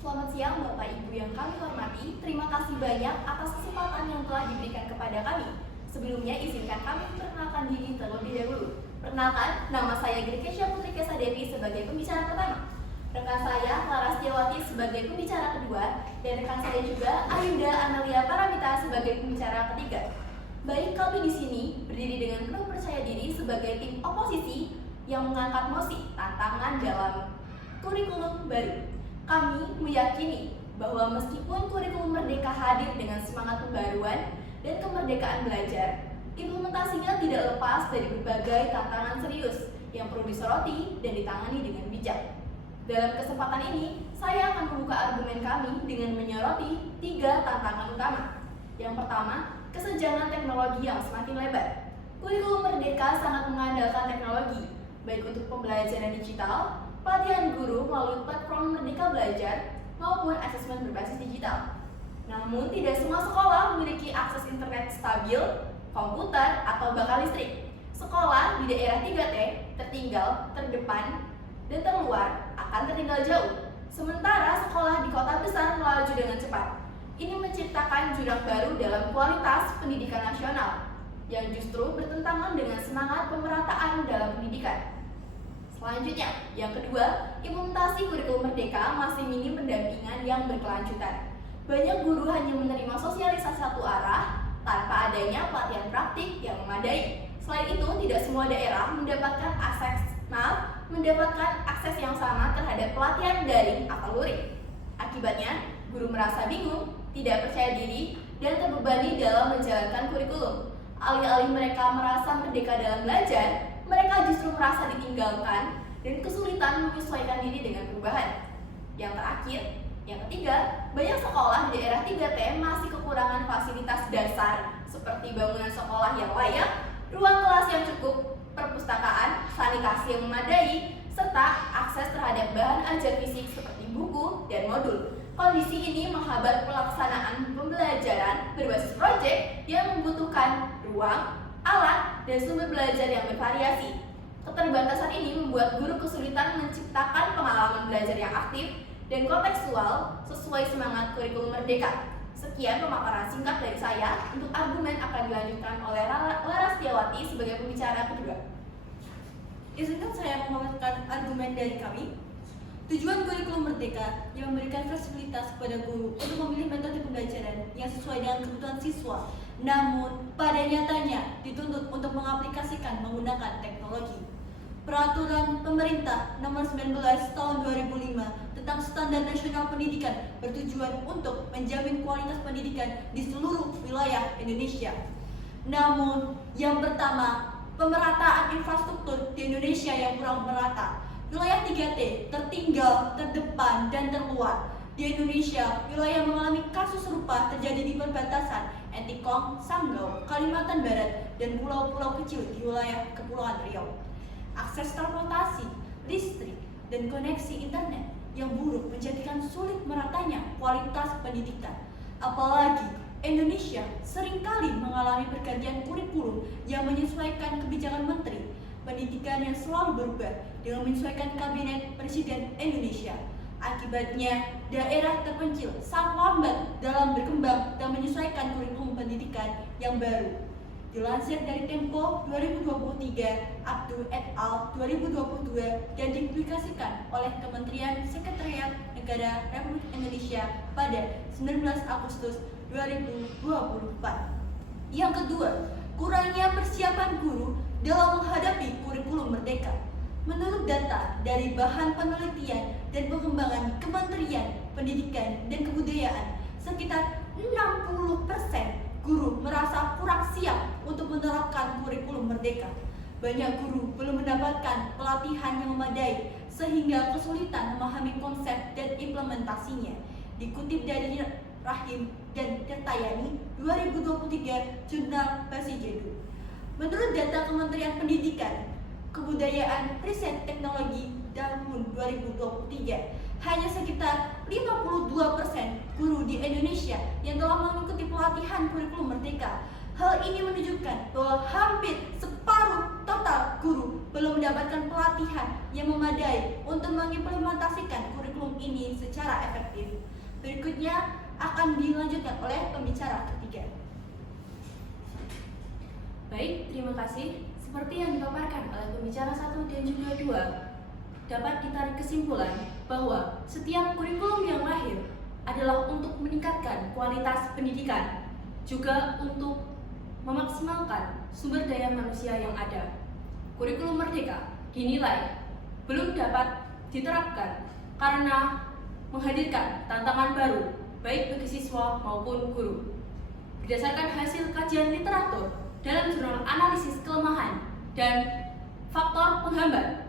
Selamat siang Bapak Ibu yang kami hormati. Terima kasih banyak atas kesempatan yang telah diberikan kepada kami. Sebelumnya izinkan kami memperkenalkan diri terlebih dahulu. Perkenalkan, nama saya Grikesha Putri Kesa Devi sebagai pembicara pertama. Rekan saya Clara Setiawati sebagai pembicara kedua, dan rekan saya juga Ayuda Analia Paramita sebagai pembicara ketiga. Baik, kami di sini berdiri dengan penuh percaya diri sebagai tim oposisi yang mengangkat mosi tantangan dalam kurikulum baru. Kami meyakini bahwa meskipun kurikulum merdeka hadir dengan semangat pembaruan dan kemerdekaan belajar, implementasinya tidak lepas dari berbagai tantangan serius yang perlu disoroti dan ditangani dengan bijak. Dalam kesempatan ini, saya akan membuka argumen kami dengan menyoroti 3 tantangan utama. Yang pertama, kesenjangan teknologi yang semakin lebar. Kurikulum merdeka sangat mengandalkan teknologi, baik untuk pembelajaran digital, pelatihan guru melalui platform Merdeka Belajar, maupun asesmen berbasis digital. Namun, tidak semua sekolah memiliki akses internet stabil, komputer, atau bakal listrik. Sekolah di daerah 3T tertinggal, terdepan, dan terluar akan tertinggal jauh. Sementara sekolah di kota besar melaju dengan cepat. Ini menciptakan jurang baru dalam kualitas pendidikan nasional, yang justru bertentangan dengan semangat pemerataan dalam pendidikan. Selanjutnya, yang kedua, implementasi kurikulum merdeka masih minim pendampingan yang berkelanjutan. Banyak guru hanya menerima sosialisasi satu arah tanpa adanya pelatihan praktik yang memadai. Selain itu, tidak semua daerah mendapatkan akses yang sama terhadap pelatihan daring atau luring. Akibatnya, guru merasa bingung, tidak percaya diri, dan terbebani dalam menjalankan kurikulum. Alih-alih mereka merasa merdeka dalam belajar, mereka justru merasa ditinggalkan dan kesulitan menyesuaikan diri dengan perubahan. Yang terakhir, yang ketiga, banyak sekolah di daerah 3T masih kekurangan fasilitas dasar seperti bangunan sekolah yang layak, ruang kelas yang cukup, perpustakaan, sanitasi yang memadai, serta akses terhadap bahan ajar fisik seperti buku dan modul. Kondisi ini menghambat pelaksanaan pembelajaran berbasis proyek yang membutuhkan ruang, alat, dan sumber belajar yang bervariasi. Keterbatasan ini membuat guru kesulitan menciptakan pengalaman belajar yang aktif dan kontekstual sesuai semangat kurikulum merdeka. Sekian pemaparan singkat dari saya. Untuk argumen akan dilanjutkan oleh Clara Setiawati sebagai pembicara kedua. Izinkan saya mengungkapkan argumen dari kami. Tujuan kurikulum merdeka yang memberikan fleksibilitas kepada guru untuk memilih metode pembelajaran yang sesuai dengan kebutuhan siswa, namun pada nyatanya dituntut untuk mengaplikasikan menggunakan teknologi. Peraturan Pemerintah Nomor 19 Tahun 2005 tentang Standar Nasional Pendidikan bertujuan untuk menjamin kualitas pendidikan di seluruh wilayah Indonesia. Namun, yang pertama, pemerataan infrastruktur di Indonesia yang kurang merata. Wilayah 3T tertinggal, terdepan, dan terluar. Di Indonesia, wilayah mengalami kasus serupa terjadi di perbatasan Entikong, Sanggau, Kalimantan Barat, dan pulau-pulau kecil di wilayah Kepulauan Riau. Akses transportasi, listrik, dan koneksi internet yang buruk menjadikan sulit meratanya kualitas pendidikan. Apalagi Indonesia seringkali mengalami pergantian kurikulum yang menyesuaikan kebijakan menteri pendidikan yang selalu berubah dengan menyesuaikan kabinet Presiden Indonesia. Akibatnya, daerah terpencil sangat lambat dalam berkembang dan menyesuaikan kurikulum pendidikan yang baru. Dilansir dari Tempo 2023, Abdul et al. 2022 dan dipublikasikan oleh Kementerian Sekretariat Negara Republik Indonesia pada 19 Agustus 2024. Yang kedua, kurangnya persiapan guru dalam menghadapi kurikulum merdeka. Menurut data dari Bahan Penelitian dan Pengembangan Kementerian Pendidikan dan Kebudayaan, sekitar 60% guru merasa kurang siap untuk menerapkan kurikulum merdeka. Banyak guru belum mendapatkan pelatihan yang memadai sehingga kesulitan memahami konsep dan implementasinya. Dikutip dari Rahim dan Tirtayani 2023 Jurnal Basijedu. Menurut data Kementerian Pendidikan, Kebudayaan, Riset Teknologi tahun 2023, hanya sekitar 52% guru di Indonesia yang telah mengikuti pelatihan kurikulum merdeka. Hal ini menunjukkan bahwa hampir separuh total guru belum mendapatkan pelatihan yang memadai untuk mengimplementasikan kurikulum kurikulum ini secara efektif. Berikutnya akan dilanjutkan oleh pembicara ketiga. Baik, terima kasih. Seperti yang dipaparkan oleh pembicara 1 dan juga 2, dapat ditarik kesimpulan bahwa setiap kurikulum yang lahir adalah untuk meningkatkan kualitas pendidikan, juga untuk memaksimalkan sumber daya manusia yang ada. Kurikulum Merdeka dinilai belum dapat diterapkan karena menghadirkan tantangan baru baik bagi siswa maupun guru. Berdasarkan hasil kajian literatur dalam jurnal analisis kelemahan dan faktor penghambat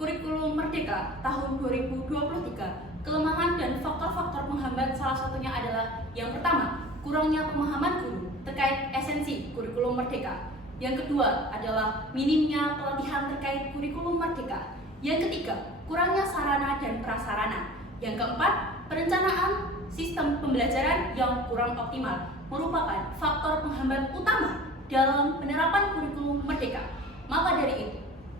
Kurikulum Merdeka tahun 2023, kelemahan dan faktor-faktor penghambat salah satunya adalah yang pertama, kurangnya pemahaman guru terkait esensi kurikulum Merdeka. Yang kedua adalah minimnya pelatihan terkait kurikulum Merdeka. Yang ketiga, kurangnya sarana dan prasarana. Yang keempat, perencanaan sistem pembelajaran yang kurang optimal merupakan faktor penghambat utama dalam penerapan kurikulum Merdeka. Maka dari itu,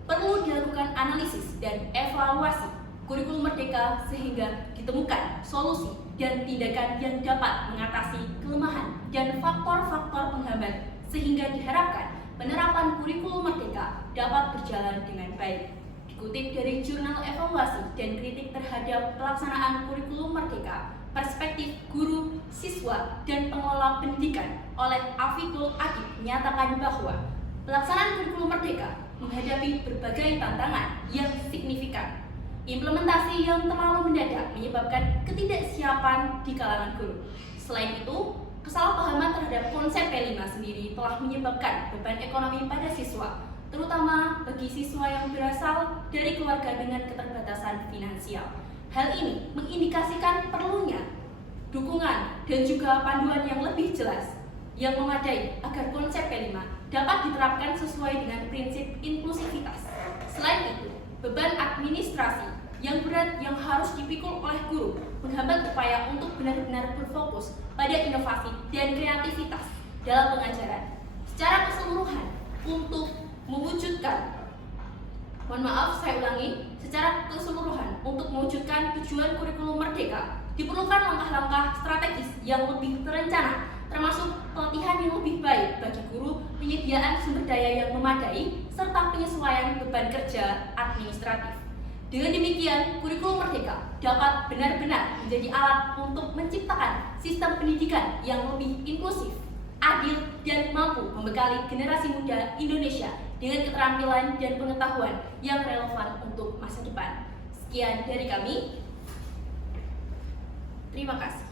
perlu dilakukan analisis dan evaluasi kurikulum Merdeka sehingga ditemukan solusi dan tindakan yang dapat mengatasi kelemahan dan faktor-faktor penghambat sehingga diharapkan penerapan kurikulum Merdeka dapat berjalan dengan baik. Dikutip dari Jurnal Evaluasi dan Kritik terhadap Pelaksanaan Kurikulum Merdeka, Perspektif Guru, Siswa, dan Pengelola Pendidikan oleh Afikul Adib menyatakan bahwa pelaksanaan kurikulum Merdeka menghadapi berbagai tantangan yang signifikan. Implementasi yang terlalu mendadak menyebabkan ketidaksiapan di kalangan guru. Selain itu, kesalahpahaman terhadap konsep P5 sendiri telah menyebabkan beban ekonomi pada siswa, terutama bagi siswa yang berasal dari keluarga dengan keterbatasan finansial. Hal ini mengindikasikan perlunya dukungan dan juga panduan yang lebih jelas yang memadai agar konsep P5 dapat diterapkan sesuai dengan prinsip inklusivitas. Selain itu, beban administrasi yang berat yang harus dipikul oleh guru menghambat upaya untuk benar-benar berfokus pada inovasi dan kreativitas dalam pengajaran. Secara keseluruhan, untuk mewujudkan, secara keseluruhan untuk mewujudkan tujuan kurikulum Merdeka, diperlukan langkah-langkah strategis yang lebih terencana, termasuk pelatihan yang lebih baik bagi guru, penyediaan sumber daya yang memadai, serta penyesuaian beban kerja administratif. Dengan demikian, kurikulum Merdeka dapat benar-benar menjadi alat untuk menciptakan sistem pendidikan yang lebih inklusif, adil, dan mampu membekali generasi muda Indonesia dengan keterampilan dan pengetahuan yang relevan untuk masa depan. Sekian dari kami. Terima kasih.